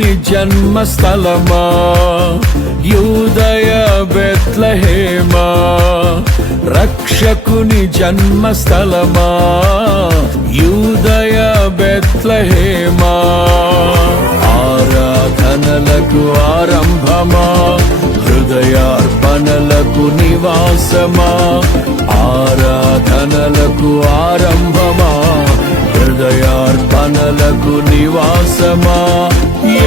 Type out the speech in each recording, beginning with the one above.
రక్షకుని జన్మస్థలమా యూదయ బెత్లెహేమా, రక్షకుని జన్మస్థలమా యూదయ బెత్లెహేమా. ఆరాధనలకు ఆరంభమా, హృదయార్పణలకు నివాసమా, ఆరాధనలకు ఆరంభమా, హృదయార్పణలకు నివాసమా.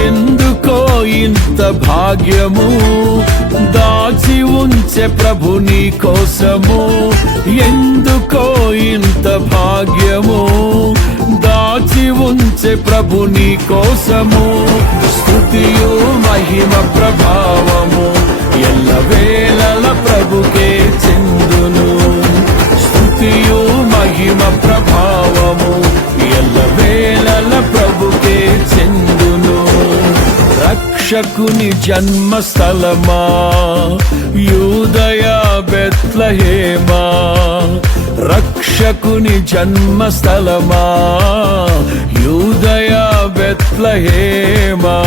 ఎందుకో ఇంత భాగ్యము దాచి ఉంచే ప్రభు నీ కోసము, ఎందుకో ఇంత భాగ్యము దాచి ఉంచే ప్రభు నీ కోసము. స్తుతియు మహిమ ప్రభావము ఎల్లవేళల ప్రభుకే చెందును, స్తుతియు మహిమ ప్రభావము ఎల్లవేళల ప్రభుకే చెందును. రక్షకుని జన్మస్థలమా యూదయ బెత్లెహేమా, రక్షకుని జన్మస్థలమా యూదయ బెత్లెహేమా.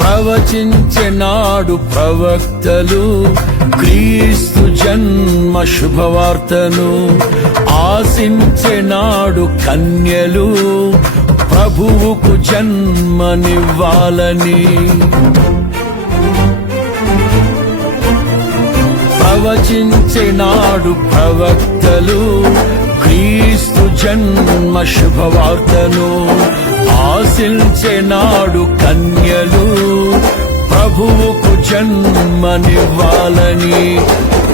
ప్రవచించెనాడు ప్రవక్తలు క్రీస్తు జన్మ శుభవార్తను, ఆశించెనాడు కన్యలు ప్రభువుకు జన్మనివ్వాలని. ప్రవచించెనాడు ప్రవక్తలు క్రీస్తు జన్మ శుభవార్తను, ఆశించెనాడు కన్యలు ప్రభువుకు జన్మనివ్వాలని.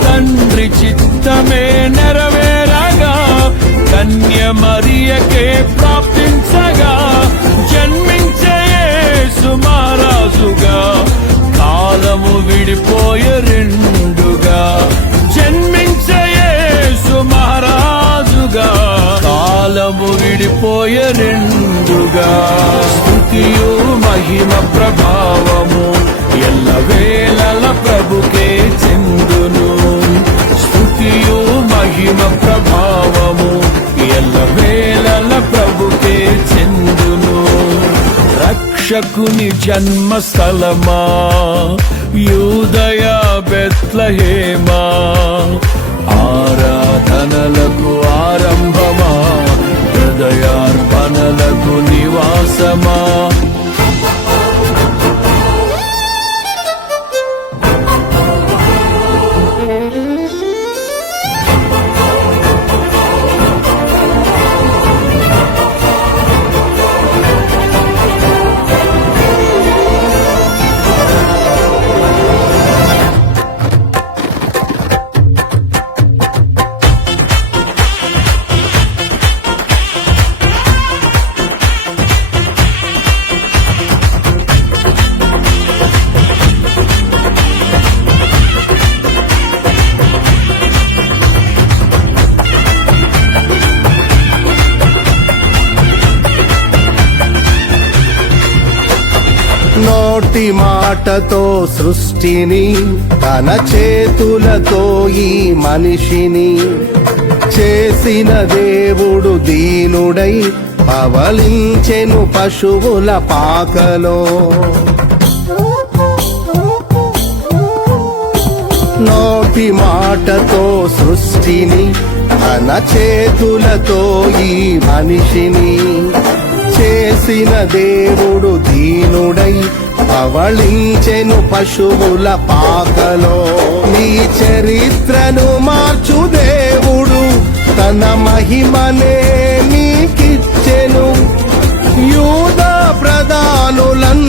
తండ్రి చిత్తమే నెరవేరగా కన్య మరియకే ప్రాప్తించగా, జన్మించే యేసు మహారాజుగా కాలము విడిపోయే రెండుగా, జన్మించే యేసు మహారాజుగా కాలము విడిపోయే రెండుగా. స్తుతియు మహిమ ప్రభావము ఎల్లవేళల ప్రభుకే చెందును, స్తుతియు మహిమ ప్రభావము ఎల్లవేళల ప్రభుకే చెందును. రక్షకుని జన్మస్థలమా యూదయ బెత్లెహేమా, ఆరాధనలకు ఆరంభమా, హృదయార్పణలకు నివాసమా. నోటి మాటతో సృష్టిని, తన చేతులతో ఈ మనిషిని చేసిన దేవుడు దీనుడై పవలించెను పశువుల పాకలో. నోటి మాటతో సృష్టిని, తన చేతులతో ఈ మనిషిని చేసిన దేవుడు దీనుడై పవళించెను పశువుల పాకలో. నీ చరిత్రను మార్చు దేవుడు తన మహిమనే నీకిచ్చెను. యూదా ప్రధానులందరిలో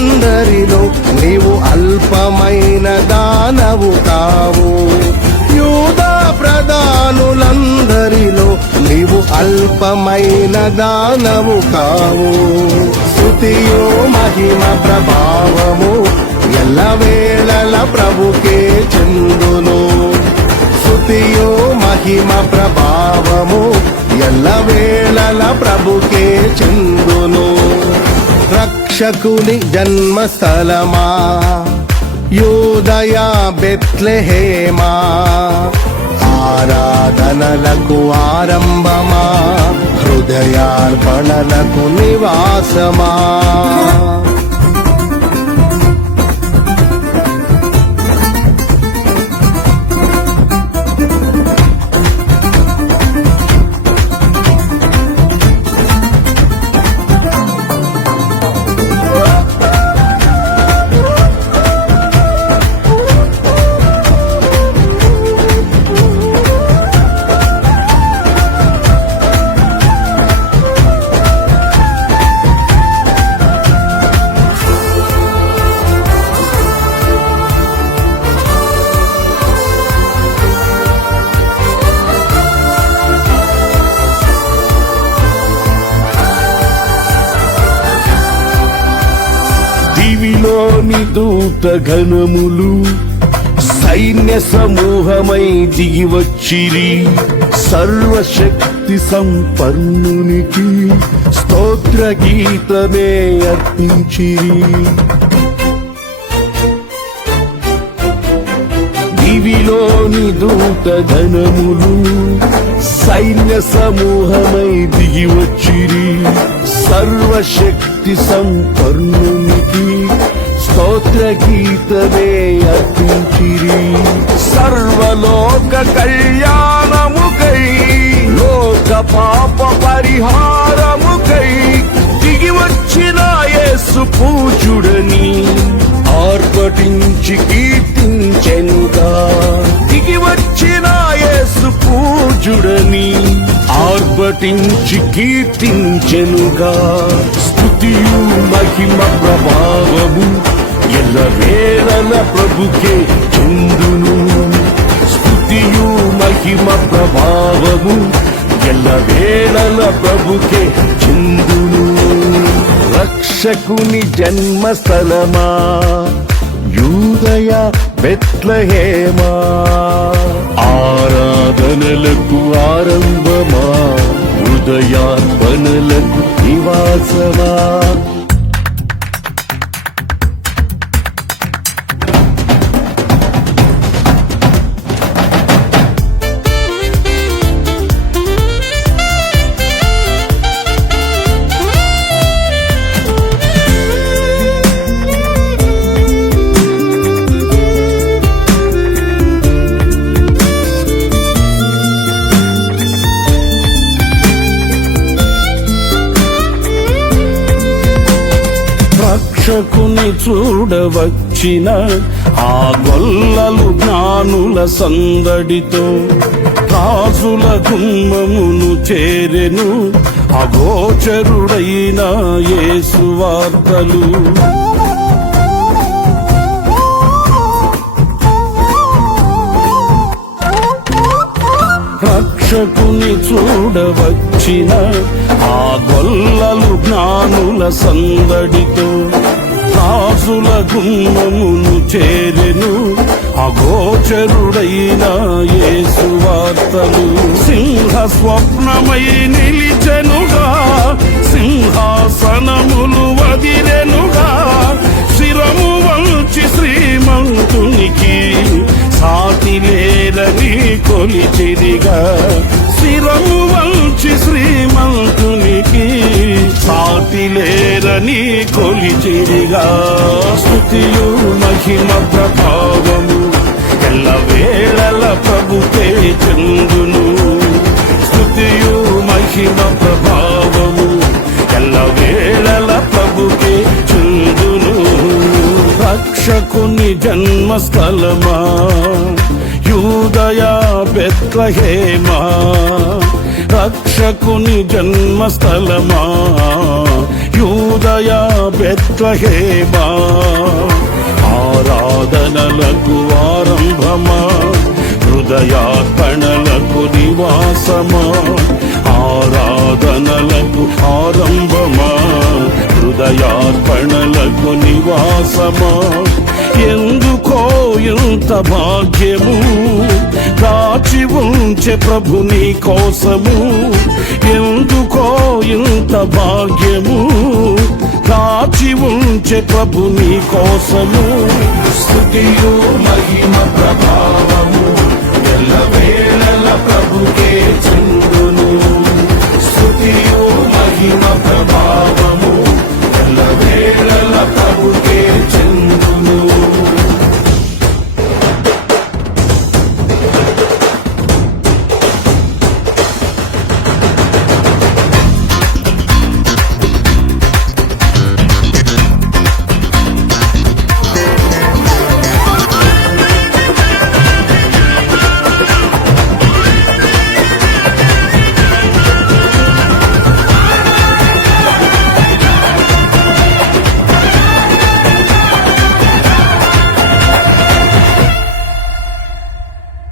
నీవు అల్పమైన దానవు కావు. యూదా ప్రధానులందరిలో నీవు అల్పమైన దానవు కావు. స్తుతియు మహిమ ప్రభావము ఎల్లవేళల ప్రభుకే చెందును. స్తుతియు మహిమ ప్రభావము ఎల్లవేళల ప్రభుకే చెందును. రక్షకుని జన్మస్థలమా యూదయ బెత్లెహేమా, ఆరాధనలకు ఆరంభమా, హృదయార్పణలకు నివాసమా. దివిలోని దూత ఘనములు సైన్య సమూహమై దిగి వచ్చిరి, సర్వశక్తి సంపన్నునికి స్తోత్ర గీతమే అర్పించిరి. దివిలోని దూత ఘనములు సైన్య సమూహమై దిగి వచ్చిరి, సర్వశక్తి సంపన్నునికి స్తోత్ర గీతమే అర్పించిరి. సర్వలోక కళ్యాణముకై లోక పాప పరిహారముకై దిగి వచ్చిన యేసు పూజుడని ఆర్భటించి కీర్తించెనుగా. దిగి వచ్చిన యేసు పూజుడని ఆర్భటించి కీర్తించెనుగా. స్తుతియు మహిమ ప్రభావము ఎల్లవేళల ప్రభుకే చెందును. స్తుతియు మహిమ ప్రభావము ఎల్లవేళల ప్రభుకే చెందును. రక్షకుని జన్మస్థలమా యూదయ బెత్లెహేమా, ఆరాధనలకు ఆరంభమా, హృదయార్పణలకు నివాసమా. రక్షకుని చూడవచ్చిన ఆ గొల్లలు జ్ఞానుల సందడితో రాజుల గుమ్మమును చేరెను అగోచరుడైన యేసు వార్తలు. రక్షకుని చూడవచ్చిన ఆ గొల్లలు జ్ఞానుల సందడితో రాజుల గుమ్మమును చేరెను అగోచరుడైన యేసు వార్తలు. సింహ స్వప్నమై నిలిచెనుగా, సింహాసనములు వదిలెనుగా, శిరము వంచి శ్రీమంతునికి సాటి లేరని కొలిచిరిగా. శిరము వంచి శ్రీమంతునికి సాటి లేరని కొలిచిరిగా. స్తుతియు మహిమ ప్రభావము ఎల్లవేళల ప్రభుకే చెందును. స్తుతియు మహిమ ప్రభావము ఎల్లవేళల ప్రభుకే చెందును. రక్షకుని జన్మస్థలమా యూదయ బెత్లెహేమా, రక్షకుని జన్మస్థలమా యూదయ బెత్లెహేమా, ఆరాధనలకు ఆరంభమా, హృదయార్పణలకు నివాసమా, ఆరాధనలకు ఆరంభమా, హృదయా స్థలమా ఎందుకో ఇంత భాగ్యము దాచి ఉంచే ప్రభు నీ కోసము ఎందుకో ఇంత భాగ్యము దాచి ఉంచే ప్రభు నీ కోసము స్తుతియు మహిమ ప్రభావ